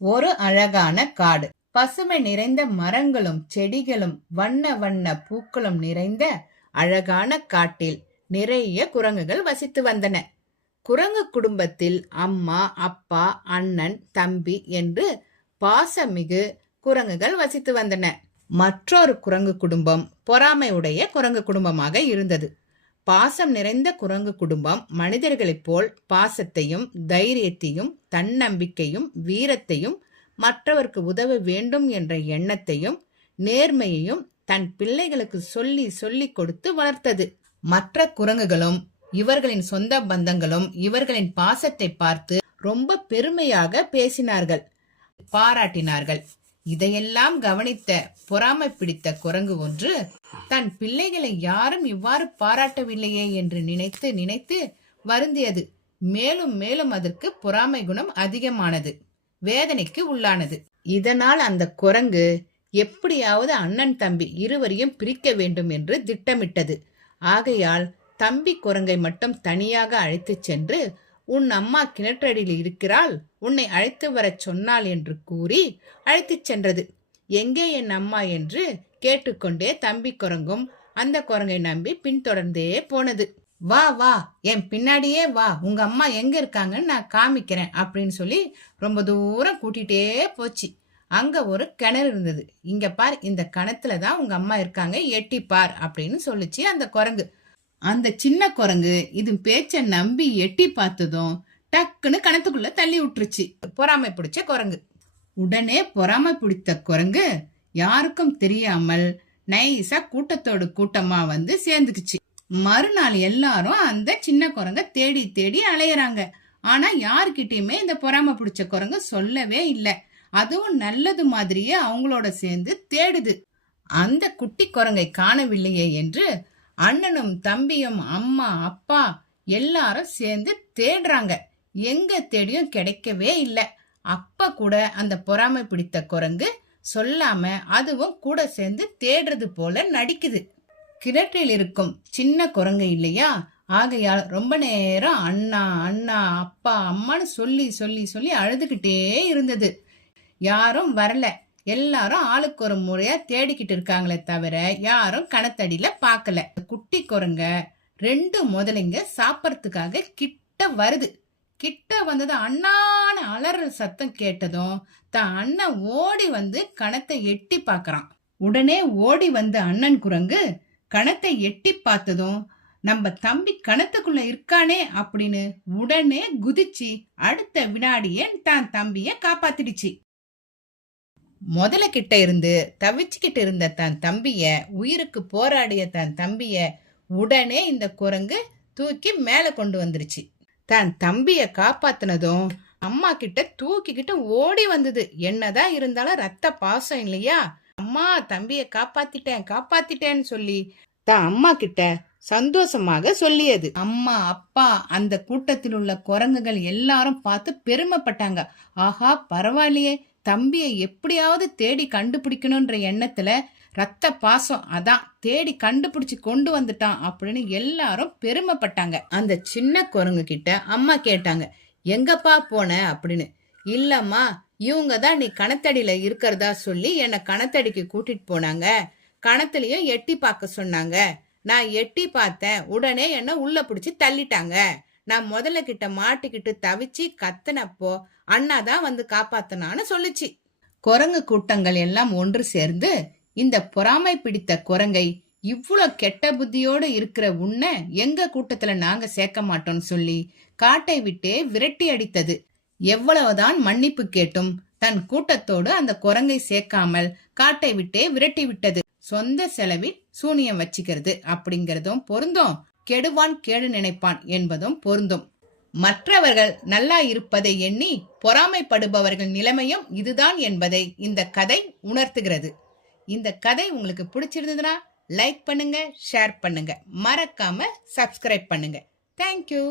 ஒரு அழகான காடு. பசுமை நிறைந்த மரங்களும் செடிகளும் வண்ண வண்ண பூக்களும் நிறைந்த அழகான காட்டில் நிறைய குரங்குகள் வசித்து வந்தன. குரங்கு குடும்பத்தில் அம்மா, அப்பா, அண்ணன், தம்பி என்று பாசமிகு குரங்குகள் வசித்து வந்தன. மற்றொரு குரங்கு குடும்பம் பொறாமை உடைய குரங்கு குடும்பமாக இருந்தது. பாசம் நிறைந்த குரங்கு குடும்பம் மனிதர்களைப் போல் பாசத்தையும் தைரியத்தையும் தன்னம்பிக்கையும் வீரத்தையும் மற்றவருக்கு உதவ வேண்டும் என்ற எண்ணத்தையும் நேர்மையையும் தன் பிள்ளைகளுக்கு சொல்லி சொல்லி கொடுத்து வளர்த்தது. மற்ற குரங்குகளும் இவர்களின் சொந்த பந்தங்களும் இவர்களின் பாசத்தை பார்த்து ரொம்ப பெருமையாக பேசினார்கள், பாராட்டினார்கள். இதையெல்லாம் கவனித்த பொறாமை பிடித்த குரங்கு ஒன்று தன் பிள்ளைகளை யாரும் இவ்வாறு பாராட்டவில்லையே என்று நினைத்து நினைத்து வருந்தியது. மேலும் மேலும் அதற்கு பொறாமை குணம் அதிகமானது, வேதனைக்கு உள்ளானது. இதனால் அந்த குரங்கு எப்படியாவது அண்ணன் தம்பி இருவரையும் பிரிக்க வேண்டும் என்று திட்டமிட்டது. ஆகையால் தம்பி குரங்கை மட்டும் தனியாக அழைத்து சென்று, உன் அம்மா கிணற்றடியில் இருக்கிறாள், உன்னை அழைத்து வரச் சொன்னாள் என்று கூறி அழைத்துச் சென்றது. எங்கே என் அம்மா என்று கேட்டுக்கொண்டே தம்பி குரங்கும் அந்த குரங்கை நம்பி பின்தொடர்ந்தே போனது. வா வா, என் பின்னாடியே வா, உங்க அம்மா எங்க இருக்காங்கன்னு நான் காமிக்கிறேன் அப்படின்னு சொல்லி ரொம்ப தூரம் கூட்டிகிட்டே போச்சு. அங்க ஒரு கிணறு இருந்தது. இங்க பார், இந்த கிணத்துலதான் உங்க அம்மா இருக்காங்க, எட்டி பார் அப்படின்னு சொல்லிச்சு அந்த குரங்கு. அந்த சின்ன குரங்கு இது பேச்ச நம்பி எட்டி பார்த்ததும் டக்குன்னு கிணத்துக்குள்ள தள்ளி விட்டுருச்சு பொறாமை பிடிச்ச குரங்கு. உடனே பொறாமை பிடித்த குரங்கு யாருக்கும் தெரியாமல் நைஸா கூட்டத்தோடு கூட்டமா வந்து சேர்ந்துக்குச்சு. மறுநாள் எல்லாரும் அந்த சின்ன குரங்க தேடி தேடி அலையறாங்க. ஆனா யாருக்கிட்டயுமே இந்த பொறாமை பிடிச்ச குரங்கு சொல்லவே இல்லை. அதுவும் நல்லது மாதிரியே அவங்களோட சேர்ந்து தேடுது. அந்த குட்டி குரங்கை காணவில்லையே என்று அண்ணனும் தம்பியும் அம்மா அப்பா எல்லாரும் சேர்ந்து தேடுறாங்க. எங்க தேடியும் கிடைக்கவே இல்லை. அப்ப கூட அந்த பொறாமை பிடித்த குரங்கு சொல்லாம அதுவும் கூட சேர்ந்து தேடுறது போல நடிக்குது. கிணற்றில் இருக்கும் சின்ன குரங்கு இல்லையா, ஆகையால் ரொம்ப நேரம் அண்ணா அண்ணா அப்பா அம்மான்னு சொல்லி சொல்லி சொல்லி அழுதுகிட்டே இருந்தது. யாரும் வரல. எல்லாரும் ஆளுக்கு ஒரு முறையா தேடிக்கிட்டு இருக்காங்களே தவிர யாரும் கணத்தடியில பாக்கல. குட்டி குரங்க 2 முதலைங்க சாப்பிடறதுக்காக கிட்ட வருது. கிட்ட வந்தது அண்ணான்னு அலற சத்தம் கேட்டதும் தான் அண்ணன் ஓடி வந்து கணத்தை எட்டி பாக்குறான். உடனே ஓடி வந்த அண்ணன் குரங்கு கணத்தை எட்டி பார்த்ததும் நம்ம தம்பி கணத்துக்குள்ள இருக்கானே அப்படின்னு உடனே குதிச்சு அடுத்த வினாடியே தான் தம்பிய காப்பாத்திடுச்சு. முதல கிட்ட இருந்து தவிச்சுக்கிட்டு இருந்த தன் தம்பிய, உயிருக்கு போராடிய தன் தம்பிய உடனே இந்த குரங்கு தூக்கி மேல கொண்டு வந்துருச்சு. தன் தம்பிய காப்பாத்தினதும் அம்மா கிட்ட தூக்கிக்கிட்டு ஓடி வந்தது. என்னதான் இருந்தாலும் ரத்த பாசம் இல்லையா, அம்மா தம்பிய காப்பாத்திட்டேன் காப்பாத்திட்டேன்னு சொல்லி தான் அம்மா கிட்ட சந்தோஷமாக சொல்லியது. அம்மா அப்பா அந்த கூட்டத்தில் உள்ள குரங்குகள் எல்லாரும் பார்த்து பெருமைப்பட்டாங்க. ஆஹா, பரவாயில்லையே, தம்பியை எப்படியாவது தேடி கண்டுபிடிக்கணும்ன்ற எண்ணத்துல ரத்த பாசம், அதான் தேடி கண்டுபிடிச்சு கொண்டு வந்துட்டான் அப்படின்னு எல்லாரும் பெருமைப்பட்டாங்க. அந்த சின்ன குரங்கு கிட்ட அம்மா கேட்டாங்க, எங்கப்பா போன அப்படின்னு. இல்லம்மா, இவங்க தான் நீ கணத்தடியில இருக்கிறதா சொல்லி என்னை கணத்தடிக்கு கூட்டிட்டு போனாங்க. கணத்துலயும் எட்டி பார்க்க சொன்னாங்க. நான் எட்டி பார்த்தேன். உடனே என்ன உள்ள பிடிச்சி தள்ளிட்டாங்க. நான் முதல்ல கிட்ட மாட்டிக்கிட்டு தவிச்சு கத்துனப்போ அண்ணாதான் வந்து காப்பாத்தினான்னு சொல்லுச்சு. குரங்கு கூட்டங்கள் எல்லாம் ஒன்று சேர்ந்து இந்த பொறாமை பிடித்த குரங்கை, இவ்வளவு கெட்ட புத்தியோடு இருக்கிற உன்னை எங்க கூட்டத்துல நாங்க சேர்க்க மாட்டோம்னு சொல்லி காட்டை விட்டே விரட்டி அடித்தது. எவ்வளவுதான் மன்னிப்பு கேட்டும் தன் கூட்டத்தோடு அந்த குரங்கை சேர்க்காமல் காட்டை விட்டே விரட்டி விட்டது. சொந்த செலவில் சூனியம் வச்சுக்கிறது அப்படிங்கறதும் பொருந்தும், கெடுவான் கேடு நினைப்பான் என்பதும் பொருந்தும். மற்றவர்கள் நல்லா இருப்பதை எண்ணி பொறாமைப்படுபவர்கள் நிலைமையும் இதுதான் என்பதை இந்த கதை உணர்த்துகிறது. இந்த கதை உங்களுக்கு பிடிச்சிருந்ததுன்னா லைக் பண்ணுங்க, ஷேர் பண்ணுங்க, மறக்காம சப்ஸ்கிரைப் பண்ணுங்க. தேங்க்யூ.